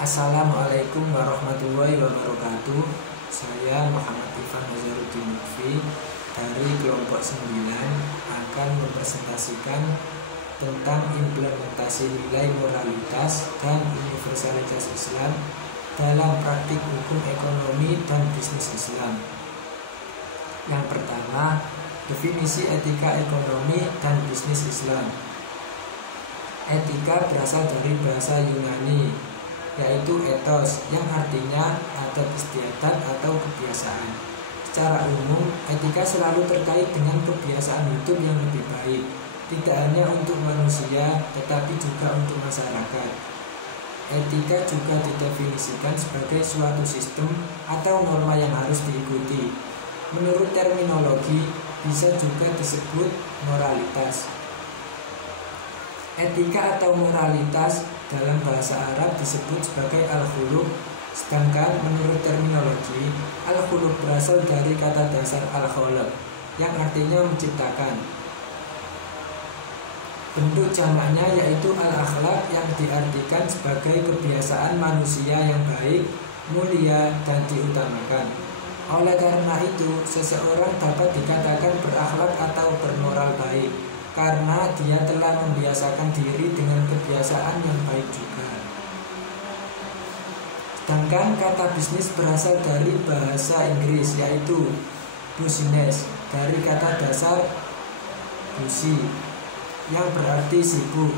Assalamualaikum warahmatullahi wabarakatuh. Saya Muhammad Ifan Nazarudin Lutfi dari kelompok 9 akan mempresentasikan tentang implementasi nilai moralitas dan universalitas Islam dalam praktik hukum ekonomi dan bisnis Islam. Yang pertama, definisi etika ekonomi dan bisnis Islam. Etika berasal dari bahasa Yunani, yaitu ethos, yang artinya adat istiadat atau kebiasaan. Secara umum, etika selalu terkait dengan kebiasaan hidup yang lebih baik, tidak hanya untuk manusia, tetapi juga untuk masyarakat. Etika juga didefinisikan sebagai suatu sistem atau norma yang harus diikuti. Menurut terminologi, bisa juga disebut moralitas. Etika atau moralitas dalam bahasa Arab disebut sebagai al-khuluq, sedangkan menurut terminologi, al-khuluq berasal dari kata dasar al-khalaq, yang artinya menciptakan. Bentuk jamaknya yaitu al-akhlaq, yang diartikan sebagai kebiasaan manusia yang baik, mulia, dan diutamakan. Oleh karena itu, seseorang dapat dikatakan berakhlak atau bermoral baik karena dia telah membiasakan diri dengan kebiasaan yang baik juga. Sedangkan kata bisnis berasal dari bahasa Inggris, yaitu business, dari kata dasar busi, yang berarti sibuk.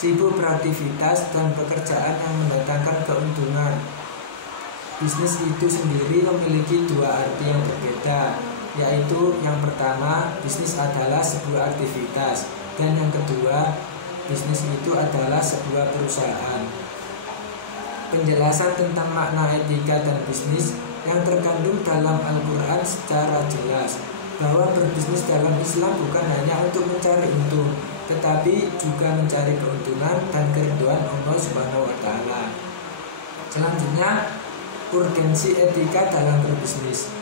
Sibuk beraktivitas dan pekerjaan yang mendatangkan keuntungan. Bisnis itu sendiri memiliki dua arti yang berbeda, yaitu yang pertama, bisnis adalah sebuah aktivitas, dan yang kedua, bisnis itu adalah sebuah perusahaan. Penjelasan tentang makna etika dan bisnis yang terkandung dalam Al-Quran secara jelas, bahwa berbisnis dalam Islam bukan hanya untuk mencari untung, tetapi juga mencari keuntungan dan keriduan Allah Subhanahu wa Ta'ala. Selanjutnya, urgensi etika dalam berbisnis.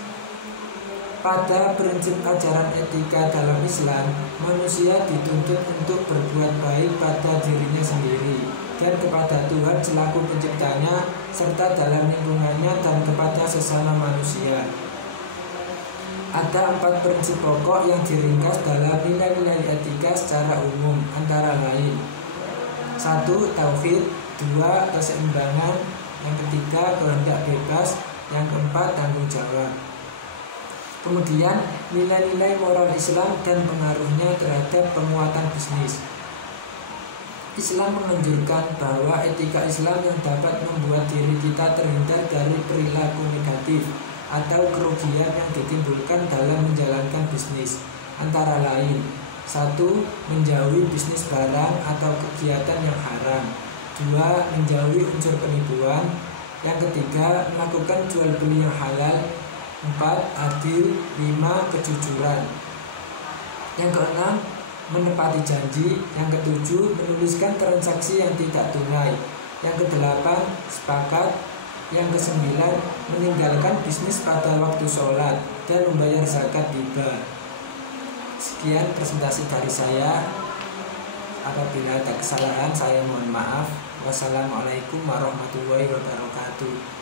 Pada prinsip ajaran etika dalam Islam, manusia dituntut untuk berbuat baik pada dirinya sendiri dan kepada Tuhan selaku penciptanya, serta dalam lingkungannya dan kepada sesama manusia. Ada 4 prinsip pokok yang diringkas dalam nilai-nilai etika secara umum, antara lain: 1. Tauhid, 2. Keseimbangan, yang ketiga kehendak bebas, yang keempat tanggung jawab. Kemudian nilai-nilai moral Islam dan pengaruhnya terhadap penguatan bisnis. Islam menganjurkan bahwa etika Islam yang dapat membuat diri kita terhindar dari perilaku negatif atau kerugian yang ditimbulkan dalam menjalankan bisnis, antara lain: 1. Menjauhi bisnis barang atau kegiatan yang haram. 2. Menjauhi unsur penipuan. Yang ketiga, melakukan jual beli yang halal. 4. Adil. 5. Kejujuran. Yang keenam, menepati janji. Yang ketujuh, menuliskan transaksi yang tidak tunai. Yang kedelapan, sepakat. Yang kesembilan, meninggalkan bisnis pada waktu sholat dan membayar zakat riba. Sekian presentasi dari saya. Apabila ada kesalahan, saya mohon maaf. Wassalamualaikum warahmatullahi wabarakatuh.